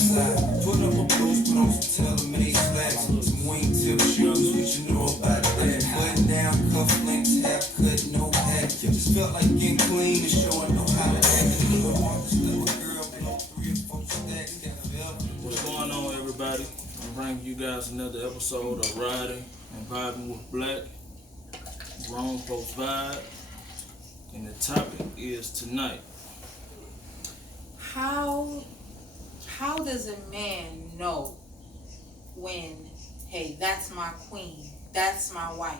outside. Put up a boost, put on some tailor-made slacks, some wingtip shoes, what you know about that. Button down, cufflinks, half cut, no hat. Just felt like getting clean and showing no how to act. A little Marcus, little girl, blow 3 or 4 stacks. What's going on, everybody? I'm bringing you guys another episode of Riding and Vibing with Black. Grown folks vibe. And the topic is tonight. How does a man know when, hey, that's my queen, that's my wife?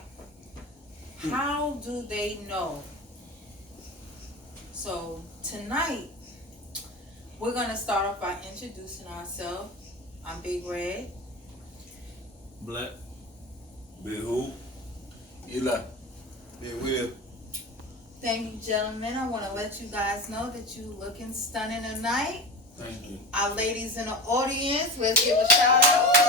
How do they know? So tonight, we're going to start off by introducing ourselves. I'm Big Red. Black. Big Who? Eli. Big Will. Thank you, gentlemen. I want to let you guys know that you looking stunning tonight. Thank you. Our ladies in the audience, let's give a shout out to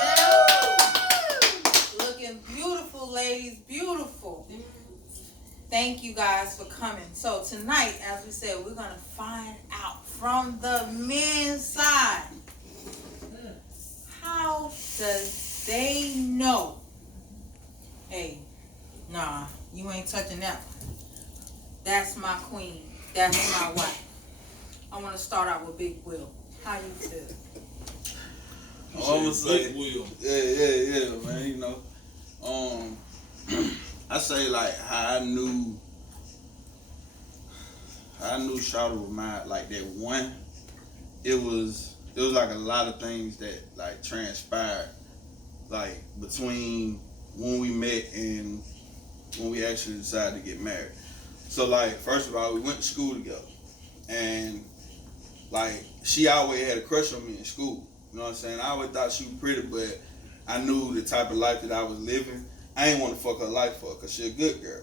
them. Looking beautiful, ladies, beautiful. Thank you guys for coming. So tonight, as we said, we're going to find out from the men's side. How does they know? Hey, nah, you ain't touching that one. That's my queen. That's my wife. I want to start out with Big Will. How you feel? I'm gonna say, Big Will. yeah, man. You know, I say like how I knew Shawty was mine. Like that one, it was like a lot of things that like transpired, like between when we met and when we actually decided to get married. So like, first of all, we went to school together, and like she always had a crush on me in school. You know what I'm saying? I always thought she was pretty, but I knew the type of life that I was living. I ain't want to fuck her life for her, cause she a good girl.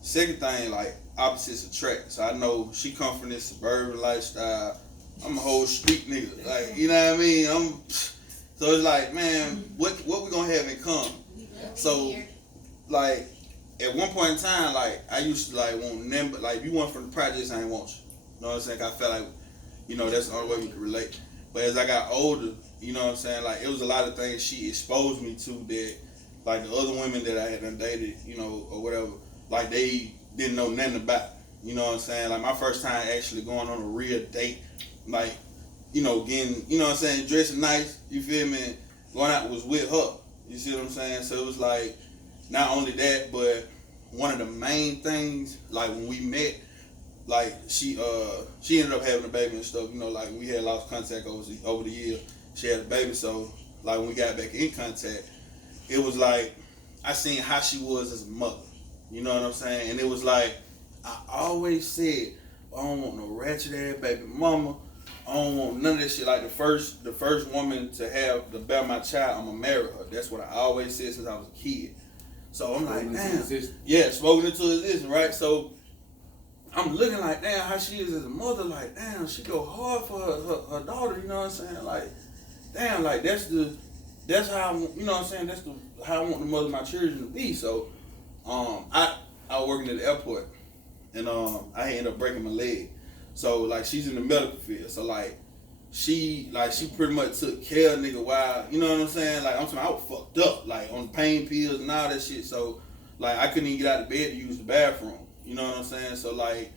Second thing, like opposites attract. So I know she come from this suburban lifestyle. I'm a whole street nigga. Like, you know what I mean? So it's like, man, what we gonna have in common? So like, at one point in time, like, I used to, like, want them, but, like, if you want from the projects, I ain't want you. You know what I'm saying? I felt like, you know, that's the only way we could relate. But as I got older, you know what I'm saying? Like, it was a lot of things she exposed me to that, like, the other women that I had done dated, you know, or whatever, like, they didn't know nothing about. You know what I'm saying? Like, my first time actually going on a real date, like, you know, getting, you know what I'm saying, dressing nice, you feel me? Going out was with her. You see what I'm saying? So it was like, not only that, but one of the main things, like when we met, like she ended up having a baby and stuff. You know, like we had lost contact over the years. She had a baby, so like when we got back in contact, it was like I seen how she was as a mother. You know what I'm saying? And it was like I always said, I don't want no ratchet ass baby mama. I don't want none of that shit. Like the first woman to bear my child, I'm gonna marry her. That's what I always said since I was a kid. So I'm like, damn. Yeah, spoken into existence, right? So I'm looking like, damn, how she is as a mother. Like, damn, she go hard for her daughter. You know what I'm saying? Like, damn, like that's how you know what I'm saying. That's how I want the mother of my children to be. So, I was working at the airport, and I ended up breaking my leg. So like she's in the medical field. So like she pretty much took care of nigga while, you know what I'm saying? Like I'm talking, I was fucked up, like on pain pills and all that shit. So like I couldn't even get out of bed to use the bathroom. You know what I'm saying? So like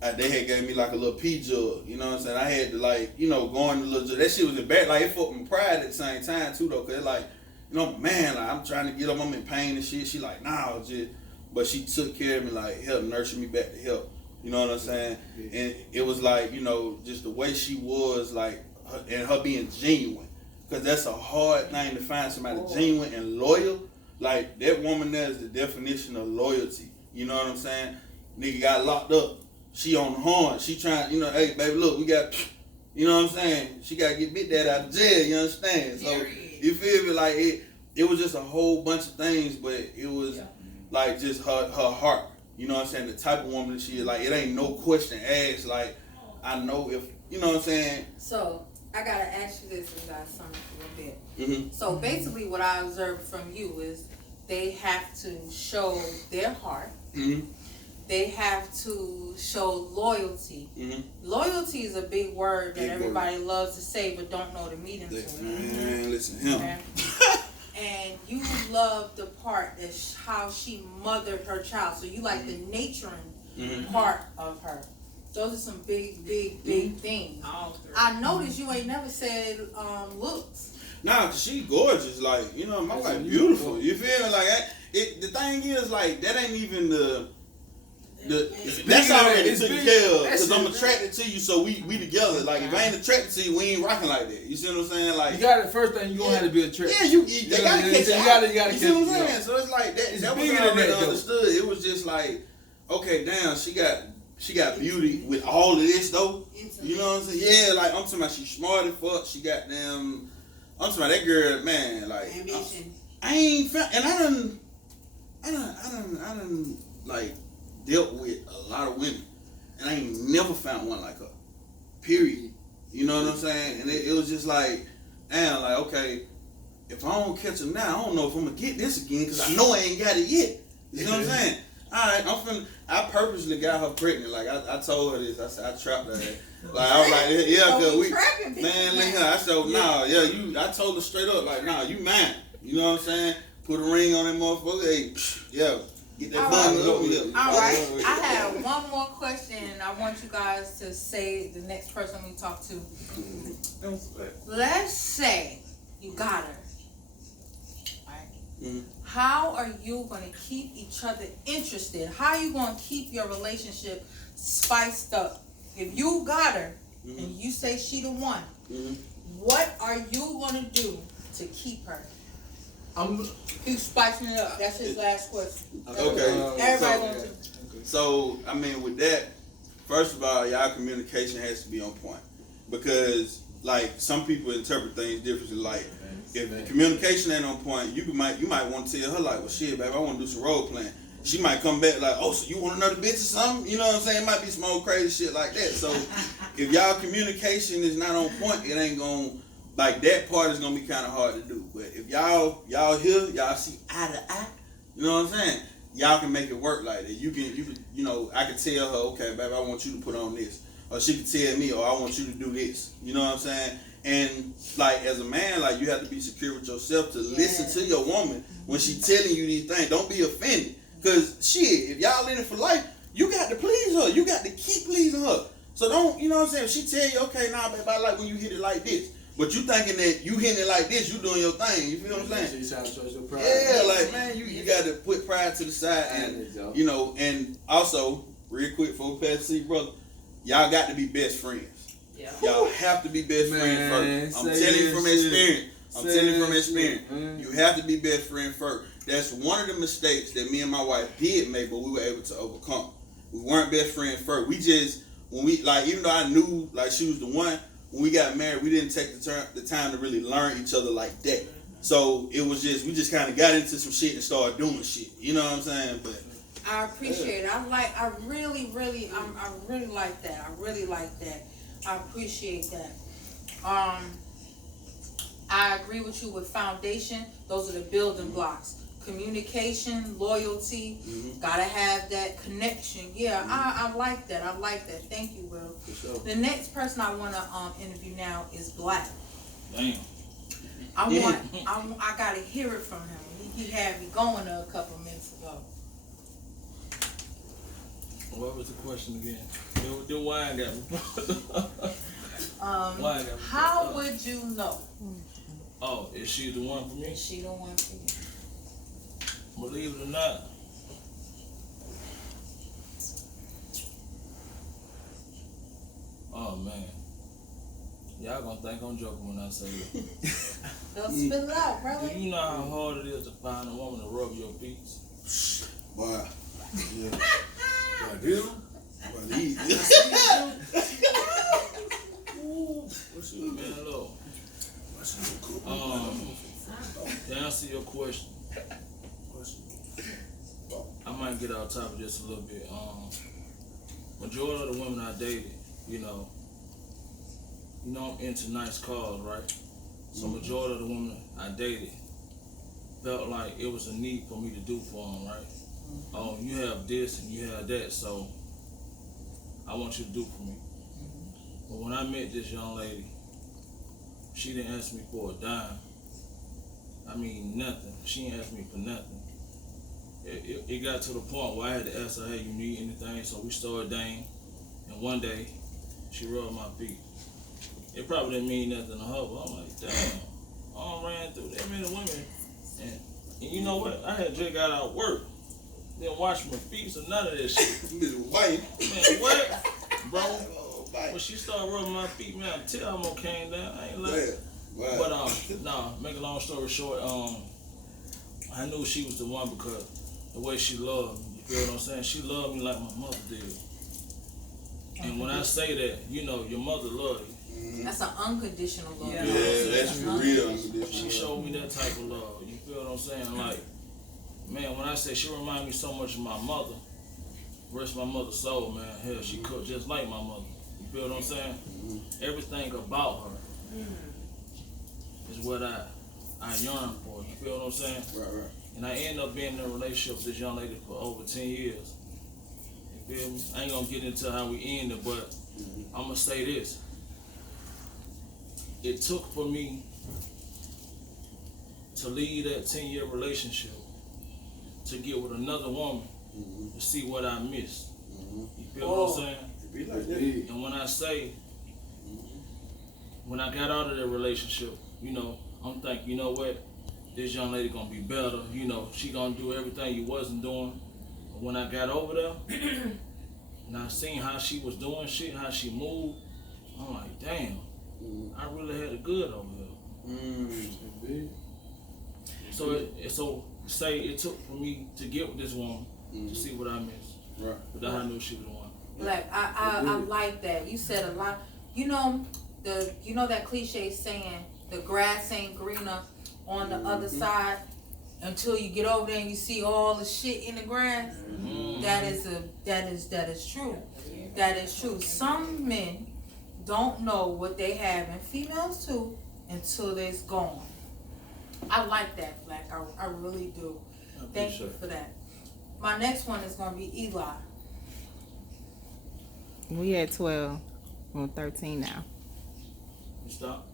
they had gave me like a little pee jug. You know what I'm saying? I had to like, you know, go in the little jug. That shit was in bad. Like it fucked my pride at the same time too though. Cause it like, you know, man, like I'm trying to get up, I'm in pain and shit. She like, nah, just, but she took care of me, like helped nurture me back to health. You know what I'm saying? And it was like, you know, just the way she was, like, her being genuine. Because that's a hard thing to find somebody genuine and loyal. Like, that woman there is the definition of loyalty. You know what I'm saying? Nigga got locked up. She on the horn. She trying, you know, hey, baby, look, we got, you know what I'm saying? She got to get bit that out of jail, you understand? So, you feel me? Like, it was just a whole bunch of things, but it was, like, just her heart. You know what I'm saying? The type of woman that she is, like, it ain't no question asked. Like, I know if, you know what I'm saying? So, I got to ask you this and got something for a bit. Mm-hmm. So, basically, what I observed from you is they have to show their heart. Mm-hmm. they have to show loyalty. Mm-hmm. Loyalty is a big word that Big everybody loves to say but don't know the meaning to. Man, listen to him. Okay? And you love the part that how she mothered her child. So you like the nurturing part of her. Those are some big things. I noticed you ain't never said looks. Nah, 'cause she gorgeous. Like, you know, my wife beautiful. You feel me? Like, the thing is, like, that ain't even that's already taken care of. Because I'm attracted to you, so we together. Like, if I ain't attracted to you, we ain't rocking like that. You see what I'm saying? Like, you got the first thing you gonna have to be attracted. Yeah, they gotta catch it. You gotta see what I'm saying? So it's like that. That was already understood. It was just like, okay, damn, she got beauty with all of this though. You know what I'm saying? Yeah, like I'm talking about she smart as fuck. She got them. I'm talking about that girl, man. Like I ain't found, and I done like dealt with a lot of women, and I ain't never found one like her. Period. You know what I'm saying? And it was just like, damn, like okay, if I don't catch her now, I don't know if I'm gonna get this again because I know I ain't got it yet. You know what I'm saying? Alright, I purposely got her pregnant. Like I told her this. I said I trapped her. Like I was like, yeah, cause I said, nah, yeah, I told her straight up, like, nah, you mine. You know what I'm saying? Put a ring on that motherfucker. Hey, yeah, get that bun up me up. All right, I have one more question, and I want you guys to say the next person we talk to. Let's say you got her. Mm-hmm. How are you going to keep each other interested? How are you going to keep your relationship spiced up? If you got her and you say she the one, what are you going to do to keep her? Keep spicing it up. That's his last question. Okay. Everybody wants to. So, I mean, with that, first of all, y'all communication has to be on point. Because, like, some people interpret things differently. Like, if the communication ain't on point, you might want to tell her like, well, shit, babe, I want to do some role playing. She might come back like, oh, so you want another bitch or something? You know what I'm saying? It might be some old crazy shit like that. So if y'all communication is not on point, it ain't gonna, like that part is gonna be kind of hard to do. But if y'all here, y'all see eye to eye, you know what I'm saying? Y'all can make it work like that. You can, you know, I can tell her, okay, babe, I want you to put on this. Or she can tell me, or I want you to do this. You know what I'm saying? And like as a man, like you have to be secure with yourself to listen to your woman when she telling you these things. Don't be offended, cause shit, if y'all in it for life, you got to please her. You got to keep pleasing her. So don't, you know what I'm saying? If she tell you, okay, nah, babe, I like when you hit it like this, but you thinking that you hitting it like this, you doing your thing. You feel what I'm saying? So you trying to show your pride. Yeah, like man, you got to put pride to the side, and you know, and also real quick for Pastor C, brother, y'all got to be best friends. Yeah. Y'all have to be best friends first. I'm telling you from experience. You have to be best friend first. That's one of the mistakes that me and my wife did make, but we were able to overcome. We weren't best friends first. We just, when we, like, even though I knew, like, she was the one, when we got married, we didn't take the time to really learn each other like that. So it was just, we just kind of got into some shit and started doing shit. You know what I'm saying? But I appreciate it. I really like that. I really like that. I appreciate that. I agree with you with foundation. Those are the building blocks. Communication, loyalty, gotta have that connection. Yeah, I like that. I like that. Thank you, Will. For sure. The next person I want to interview now is Black. Damn. I gotta hear it from him. He had me going a couple minutes ago. What was the question again? The wine got me. How would you know? Oh, is she the one for me? Is she the one for you? Believe it or not, oh man, y'all gonna think I'm joking when I say it. Don't spill it out, brother. Do you know how hard it is to find a woman to rub your feet? wow. Yeah. Like this? What's your man low? To answer your question, I might get off topic just a little bit. Majority of the women I dated, you know I'm into nice cars, right? So majority of the women I dated felt like it was a need for me to do for them, right? oh, you have this and you have that, so I want you to do for me. But when I met this young lady, she didn't ask me for a dime. I mean, nothing. She didn't ask me for nothing. It got to the point where I had to ask her, hey, you need anything? So we started dating. And one day, she rubbed my feet. It probably didn't mean nothing to her, but I'm like, damn. I ran through that many women. And you know what? I had just got out of work. Didn't wash my feet, so none of that shit. Miss White. Man, what? Bro, Oh, White. when she started rubbing my feet, man, I tell I'm gonna came down. I ain't like. Wow. But nah, make a long story short, I knew she was the one because the way she loved me, you feel what I'm saying? She loved me like my mother did. And when I say that, you know, your mother loved you. That's an unconditional love. Yeah, that's for real. She showed me that type of love. You feel what I'm saying? Like, man, when I say she remind me so much of my mother, rest my mother's soul, man. Hell, she cooked just like my mother. You feel what I'm saying? Everything about her is what I yearn for. You feel what I'm saying? Right. And I ended up being in a relationship with this young lady for over 10 years. You feel me? I ain't gonna get into how we ended, but I'm gonna say this. It took for me to leave that 10-year relationship to get with another woman to see what I missed. You feel what I'm saying? Be like that. And when I say, when I got out of that relationship, you know, I'm thinking, you know what? This young lady gonna be better. You know, she gonna do everything you wasn't doing. But when I got over there, and I seen how she was doing shit, how she moved, I'm like, damn, I really had it good over there. So say it took for me to get with this woman to see what I missed. Right. But then I knew she was the one. Like I like that. You said a lot. You know that cliche saying, the grass ain't greener on the other side until you get over there and you see all the shit in the grass. That is true. That is true. Some men don't know what they have, and females too, until it's gone. I like that, Black. I really do. Thank you for that. My next one is gonna be Eli. We at 12. We're on 13 now. You stop?